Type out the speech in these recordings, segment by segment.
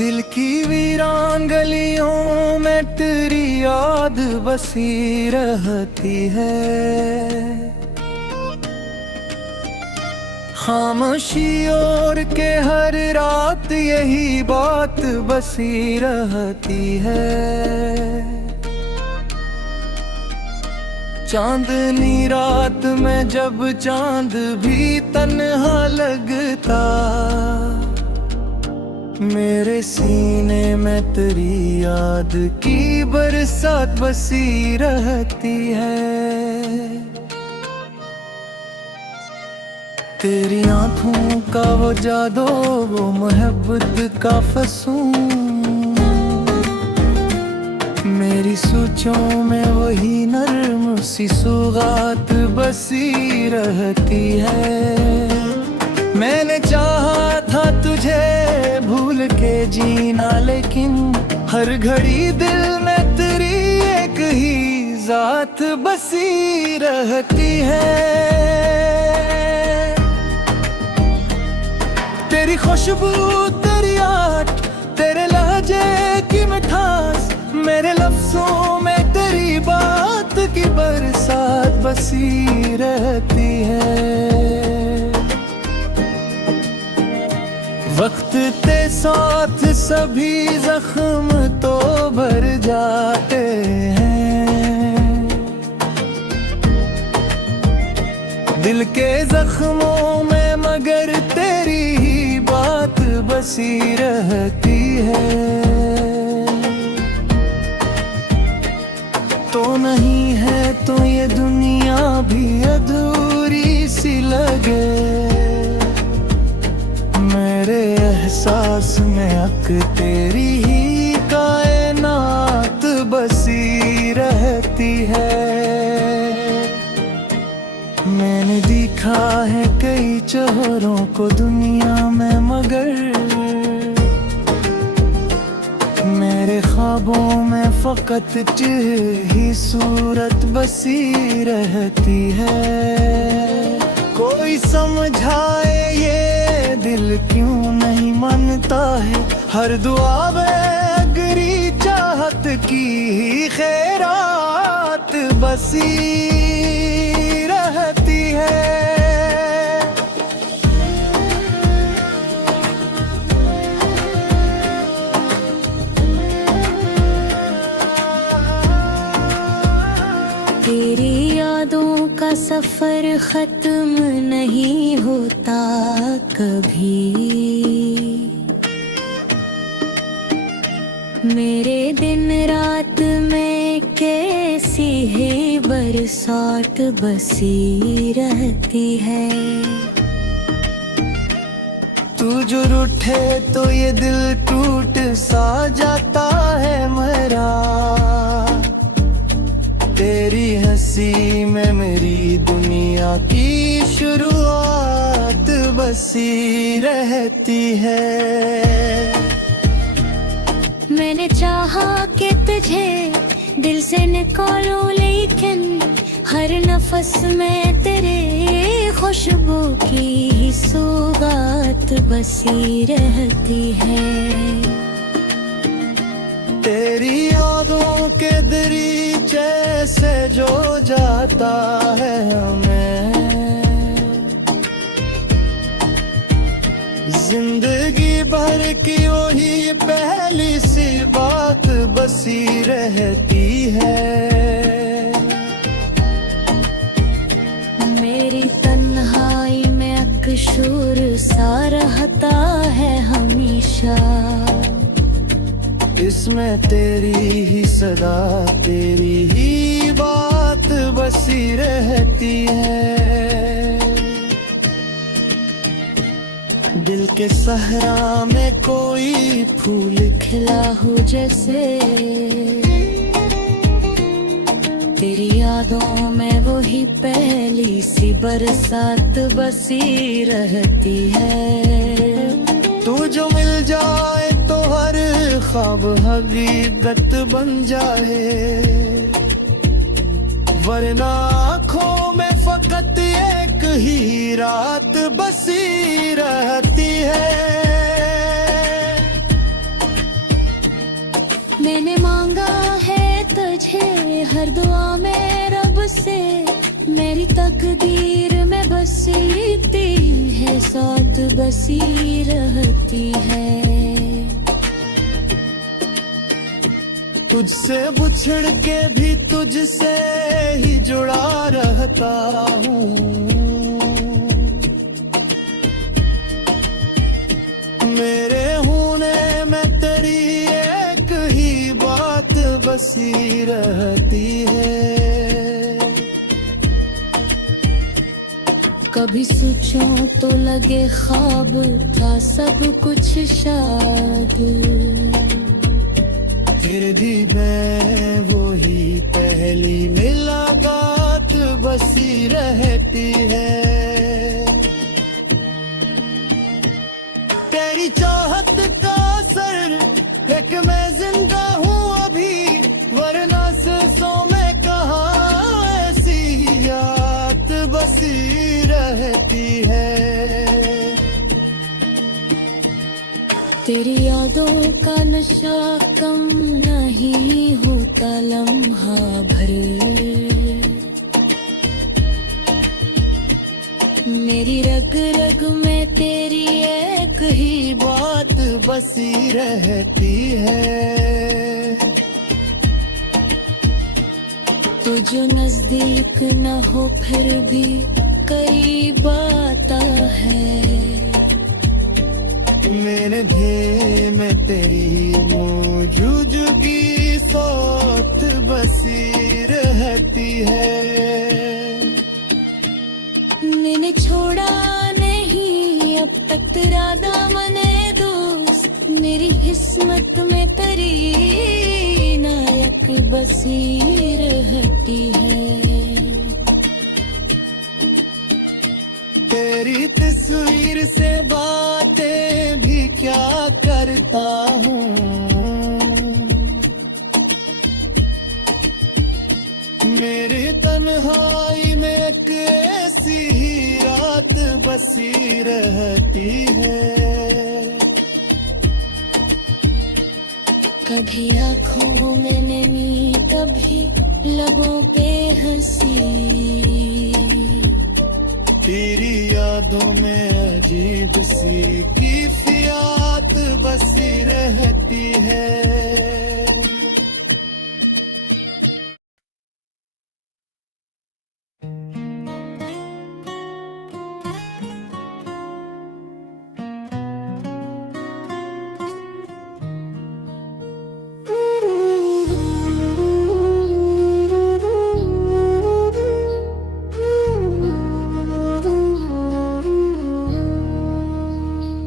दिल की वीरान गलियों में तेरी याद बसी रहती है। खामोशी और के हर रात यही बात बसी रहती है। चांदनी रात में जब चांद भी तन्हा लगता, मेरे सीने में तेरी याद की बरसात बसी रहती है। तेरी आंखों का वो जादू, वो मोहब्बत का फसूं, मेरी सोचों में वही नर्म सी सौगात बसी रहती है। मैंने चाहा था तुझे भूल के जीना, लेकिन हर घड़ी दिल में तेरी एक ही जात बसी रहती है। तेरी खुशबू, तेरी आट, तेरे लहजे की मिठास, मेरे लफ्जों में तेरी बात की बरसात बसी रहती है। वक्त के साथ सभी जख्म तो भर जाते हैं, दिल के जख्मों में मगर तेरी ही बात बसी रहती है। तो नहीं है तो ये दुनिया भी अधूरी सी लगे, मेरे एहसास में अक तेरी ही कायनात बसी रहती है। मैंने देखा है कई चेहरों को दुनिया में, मगर मेरे ख्वाबों में फकत ही सूरत बसी रहती है। कोई समझाए ये दिल क्यों नहीं मानता है, हर दुआ में अगरी चाहत की ही खैरात बसी रहती है। तेरी यादों का सफर खत्म नहीं होता कभी, मेरे दिन रात में कैसी है बरसात बसी रहती है। तू जो रूठे तो ये दिल टूट सा जाता है मेरा, तेरी हंसी में मेरी दुनिया की शुरुआत बसी रहती है। मैंने चाहा कि तुझे दिल से निकालो, लेकिन हर नफस में तेरे खुशबू की ही सौगात बसी रहती है। तेरी यादों के दरीचे से जो जाता है हमें, जिंदगी भर की वही पहली सी बात बसी रहती है। मेरी तन्हाई में अकशूर सा रहता है हमेशा, इसमें तेरी ही सदा, तेरी ही बात बसी रहती है। दिल के सहरा में कोई फूल खिला हो जैसे, तेरी यादों में वही पहली सी बरसात बसी रहती है। तू जो मिल जाए तो हर ख्वाब हकीकत बन जाए, वरना आँखों में फकत एक ही रात बसी रहती है। मुझे हर दुआ में रब से, मेरी तकदीर में बसीती है, साथ बसी रहती है। तुझसे बिछड़ के भी तुझसे ही जुड़ा रहता हूँ। मेरे होने में तेरी एक ही बात बसी रहती है। कभी सोचो तो लगे ख्वाब था सब कुछ शाद, फिर भी मैं वही पहली मुलाकात बसी रहती है। तेरी चाहत का असर एक मैं जिंदा हूँ अभी, वरना सांसों में कहाँ ऐसी याद बसी रहती है। तेरी यादों का नशा कम नहीं होता लम्हा भर, मेरी रग रग में तेरी एक ही बात बसी रहती है। तू जो नजदीक न हो फिर भी करीब आता है, मेरे ध्येय में तेरी मौजूदगी साथ बसी रहती है। मैंने छोड़ा नहीं अब तक तेरा दामने दोस्त, मेरी किस्मत में तेरी नायक बसी रहती है। तेरी तस्वीर से बातें भी क्या करता हूँ, मेरी तन्हाई में एक ऐसी ही रात बसी रहती है। कभी आँखों में नमी कभी लबों पे हंसी, तेरी यादों में अजीब सी कैफियत बसी रहती है।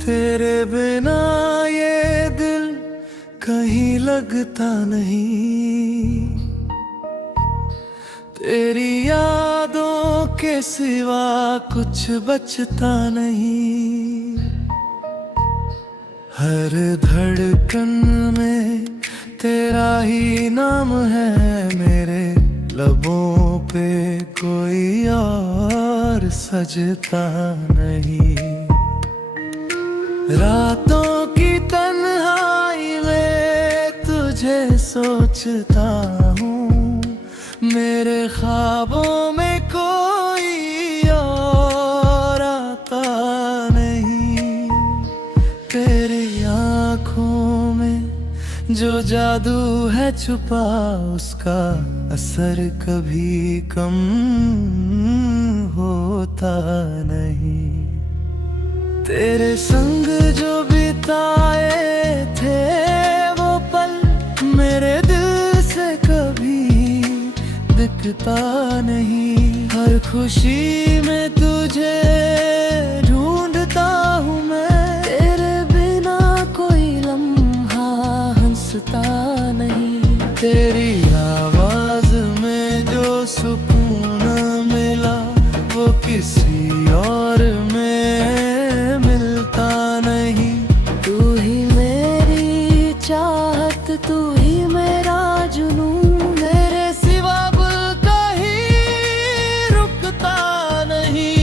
तेरे बिना ये दिल कहीं लगता नहीं, तेरी यादों के सिवा कुछ बचता नहीं। हर धड़कन में तेरा ही नाम है, मेरे लबों पे कोई और सजता नहीं। रातों की तन्हाई में तुझे सोचता हूँ, मेरे ख्वाबों में कोई और आता नहीं। तेरी आँखों में जो जादू है छुपा, उसका असर कभी कम होता नहीं। तेरे संग जो बिताए थे वो पल मेरे दिल से कभी दिखता नहीं। हर खुशी में तुझे ढूंढता हूँ मैं, तेरे बिना कोई लम्हा हंसता नहीं। तेरी आवाज में जो सुकून मिला वो किसी और में तू ही मेरा जुनून, मेरे सिवा बुल कहीं रुकता नहीं।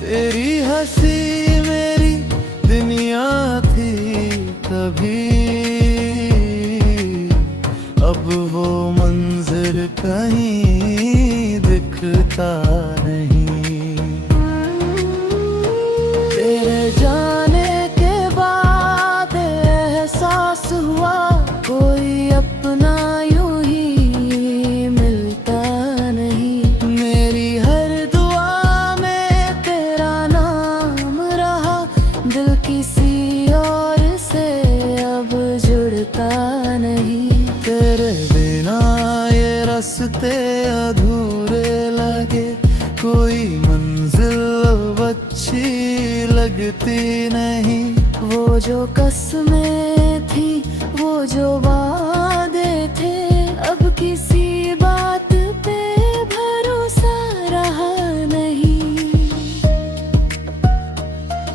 तेरी हंसी मेरी दुनिया थी कभी, अब वो मंजर कहीं दिखता नहीं। तेरे जाने के बाद एहसास हुआ कोई अपना यूं ही मिलता नहीं। मेरी हर दुआ में तेरा नाम रहा, दिल किसी और से अब जुड़ता नहीं। तेरे बिना ये रास्ते अधूरे लगे, कोई मंजिल अब अच्छी लगती नहीं। वो जो कसमें थी, वो जो वादे थे, अब किसी बात पे भरोसा रहा नहीं।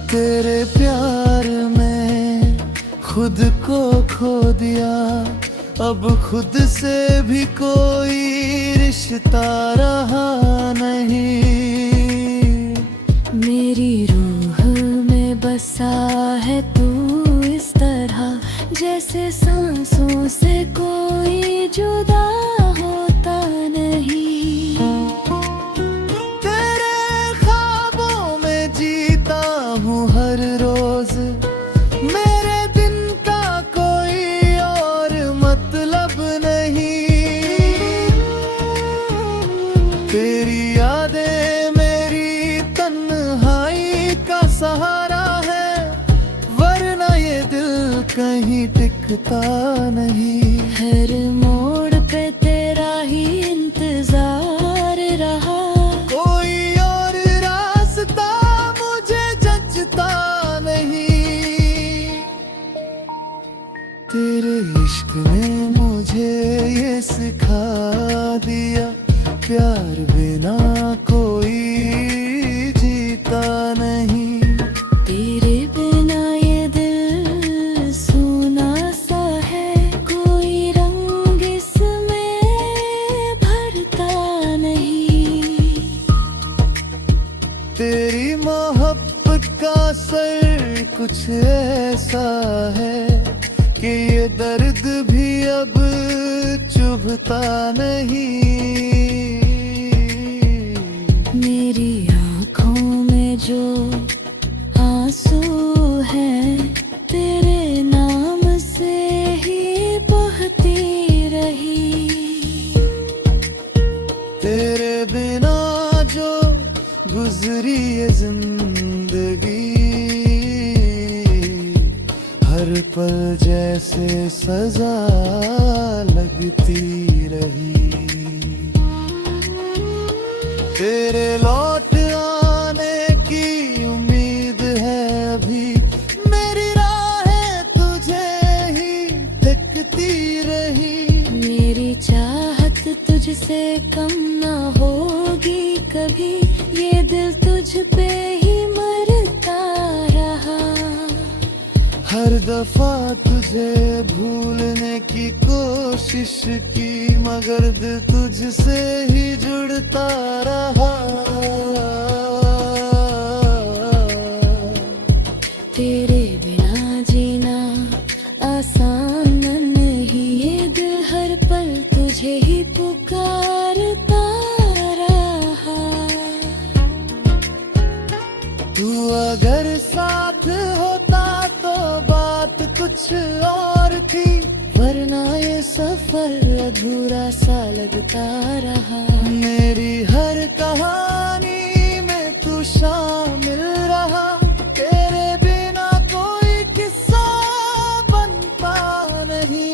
तेरे प्यार में खुद को खो दिया, अब खुद से भी कोई रिश्ता रहा नहीं। मेरी रूह में बसा है तू इस तरह, जैसे सांसों से कोई जुदा होता नहीं। तेरे ख्वाबों में जीता हूँ हर रोज, मेरे दिन का कोई और मतलब नहीं। तेरी यादें मेरी तन्हाई का सहारा है, वरना ये दिल कहीं टिकता नहीं। हर मोड़ पे तेरा ही इंतजार रहा, कोई और रास्ता मुझे जचता नहीं। तेरे इश्क ने मुझे ये सिखा दिया, प्यार बिना कोई जीता नहीं। तेरे बिना ये दिल सूना सा है, कोई रंग इसमें भरता नहीं। तेरी मोहब्बत का असर कुछ ऐसा है कि ये दर्द भी अब चुभता नहीं। मेरी आँखों में जो आंसू हैं, तेरे नाम से ही बहती रही। तेरे बिना जो गुजरी ये जिंदगी, हर पल जैसे सजा लगती रही। तेरे लौट आने की उम्मीद है अभी, मेरी राहें तुझे ही तकती रही। मेरी चाहत तुझसे कम ना होगी कभी, ये दिल तुझ पे ही मरता रहा। हर दफा तुझे भूलने की कोशिश की, मगर दिल तुझसे ही जुड़ता रहा। तेरे बिना जीना आसान नहीं, ये दिल हर पल तुझे ही पुकारता रहा। तू अगर साथ होता तो बात कुछ और थी, वरना ये सफर अधूरा सा लगता रहा। मेरी हर कहानी में तू शामिल रहा, तेरे बिना कोई किस्सा बनता नहीं।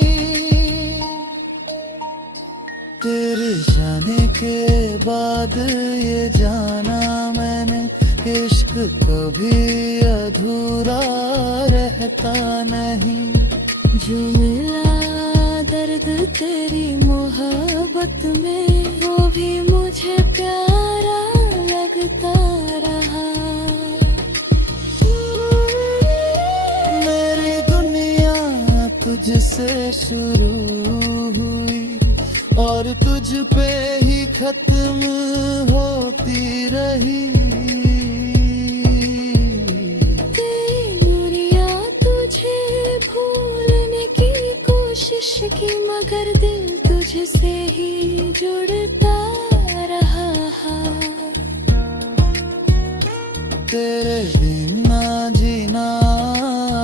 तेरे जाने के बाद ये जाना मैंने, इश्क कभी अधूरा रहता नहीं। जो मिला दर्द तेरी मोहब्बत में, वो भी मुझे प्यारा लगता रहा। मेरी दुनिया तुझसे शुरू हुई और तुझ पे ही खत्म होती रही। तेरी दुनिया तुझे भूलने की कोशिश आशिकी मगर दिल तुझसे ही जुड़ता रहा। तेरे बिना जीना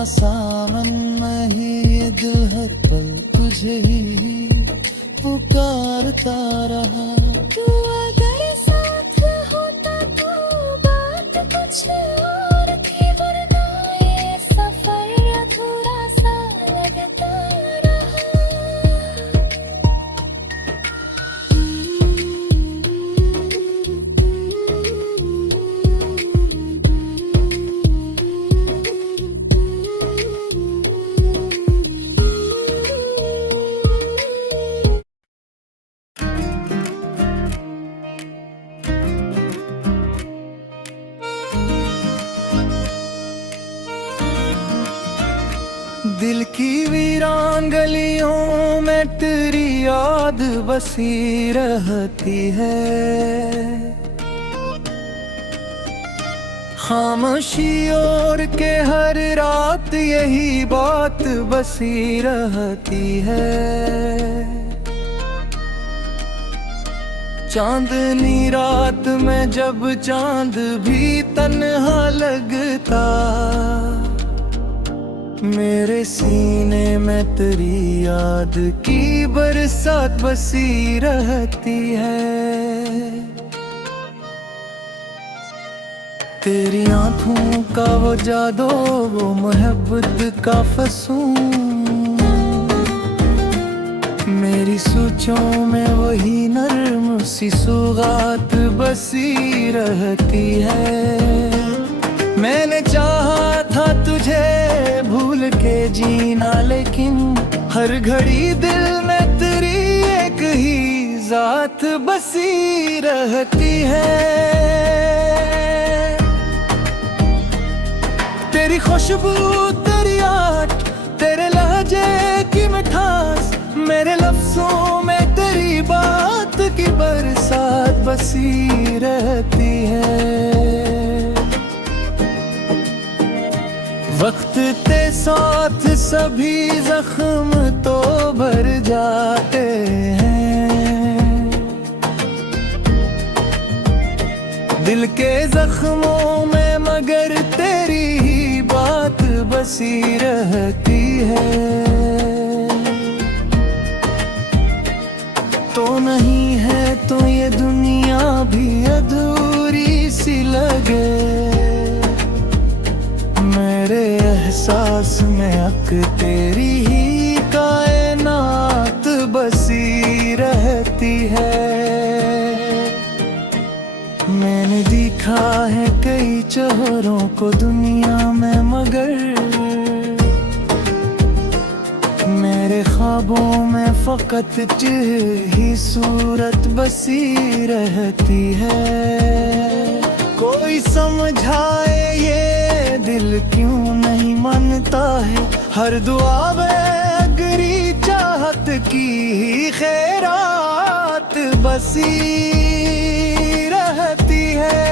सावन नहीं, ये दिल हर पल तुझे ही पुकारता रहा। तू अगर साथ होता तो बात कुछ और थी, वरना ये सफर अधूरा सा लगता रहा। दिल की वीरान गलियों में तेरी याद बसी रहती है। खामोशी और के हर रात यही बात बसी रहती है। चांदनी रात में जब चांद भी तन्हा लगता, मेरे सीने में तेरी याद की बरसात बसी रहती है। तेरी आंखों का वो जादू, वो मोहब्बत का फसूं, मेरी सोचों में वही नर्म सी सुगात बसी रहती है। मैंने चाहा था तुझे भूल के जीना, लेकिन हर घड़ी दिल में तेरी एक ही जात बसी रहती है। तेरी खुशबू, तेरी आट, तेरे लहजे की मिठास, मेरे लफ्जों में तेरी बात की बरसात बसी रहती है। वक्त के साथ सभी जख्म तो भर जाते हैं, दिल के जख्मों में मगर तेरी ही बात बसी रहती है। तो नहीं है तो ये दुनिया भी अधूरी सी लगे, मेरे एहसास में अक तेरी ही कायनात बसी रहती है। मैंने देखा है कई चेहरों को दुनिया में, मगर मेरे ख्वाबों में फकत ही सूरत बसी रहती है। कोई समझाए ये दिल क्यों नहीं मानता है, हर दुआ में अगरी चाहत की ही खैरात बसी रहती है।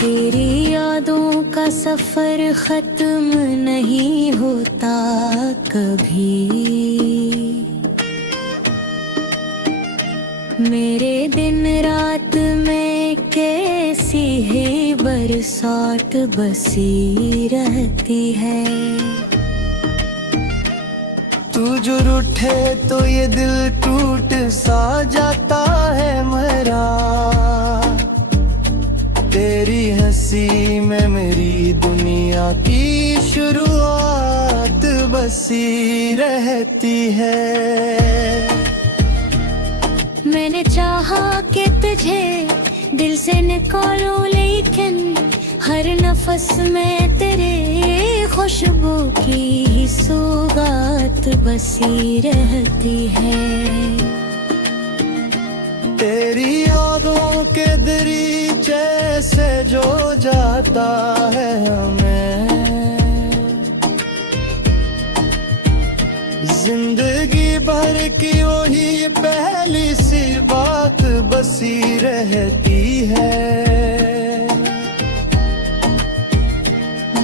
तेरी यादों का सफर खत्म नहीं होता कभी, मेरे दिन रात में कैसी है बरसात बसी रहती है। तू जो रूठे तो ये दिल टूट सा जाता है मेरा, तेरी हंसी में मेरी दुनिया की शुरुआत बसी रहती है। मैंने चाहा कि तुझे दिल से निकालो, लेकिन हर नफस में तेरे खुशबू की ही सौगात बसी रहती है। तेरी यादों के दरीचे से जो जाता है हमें, जिंदगी भर की वही पहली सी बात बसी रहती है।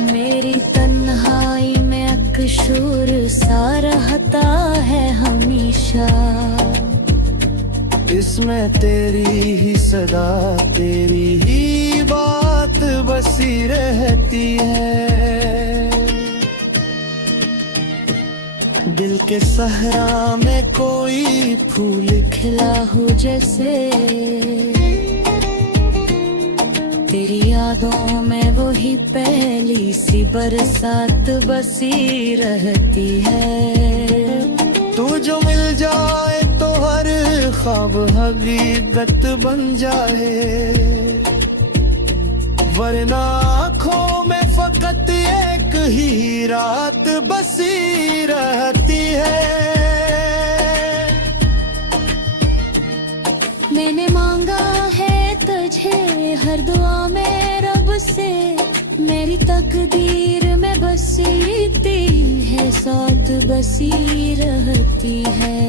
मेरी तन्हाई में अकशूर सा रहता है हमेशा। इसमें तेरी ही सदा, तेरी ही बात बसी रहती है। दिल के सहरा में कोई फूल खिला हो जैसे, तेरी यादों में वही पहली सी बरसात बसी रहती है। तू जो मिल जाए तो हर ख्वाब हकीकत बन जाए, वरना आँखों में फकत एक ही रात बसी रहती है। मैंने मांगा है तुझे हर दुआ में रब से, मेरी तकदीर में बसीती है साथ बसी रहती है।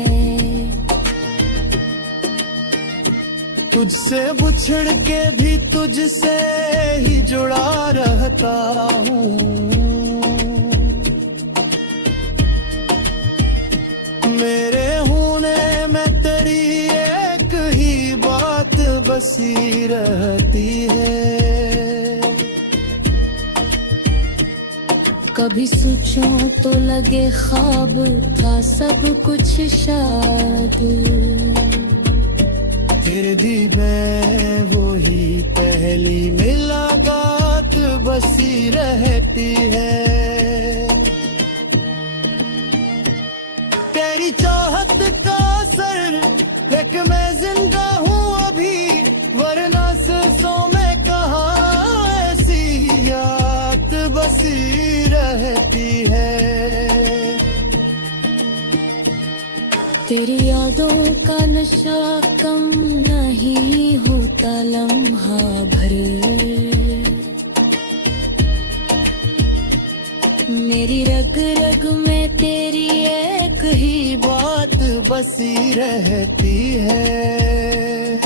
तुझसे बिछड़ के भी तुझसे ही जुड़ा रहता हूँ। मेरे होने में तेरी एक ही बात बसी रहती है। कभी सोचूं तो लगे ख्वाब था सब कुछ शायद, फिर भी मैं वही पहली मुलाकात बसी रहती है। तेरी चाहत का असर एक मैं जिंदा हूँ अभी, वरना सांसों में कहाँ ऐसी याद बसी रहती है। तेरी यादों का नशा कम नहीं होता लम्हा भर। मेरी रग रग में तेरी एक ही बात बसी रहती है।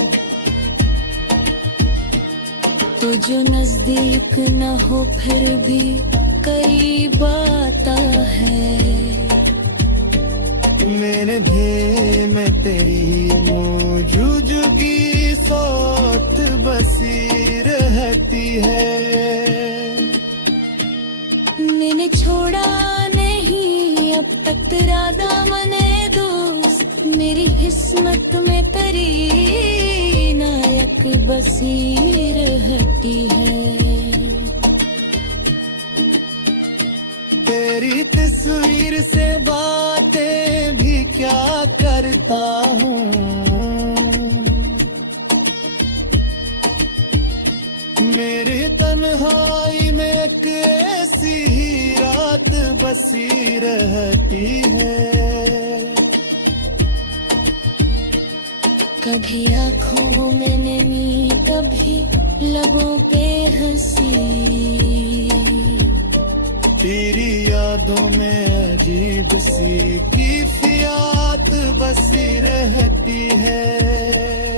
तू जो नजदीक न हो फिर भी करीब आता है। मेरे ध्येय में तेरी मौजूदगी साथ बसी रहती है। मैंने छोड़ा नहीं अब तक तेरा दामने दोस्त, मेरी किस्मत में तेरी नायक बसी रहती है। तेरी तस्वीर से बातें भी क्या करता हूँ। मेरी तन्हाई में एक ऐसी ही रात बसी रहती है। कभी आँखों में नमी, कभी लबों पे हंसी, तेरी यादों में अजीब सी कैफियत बसी रहती है।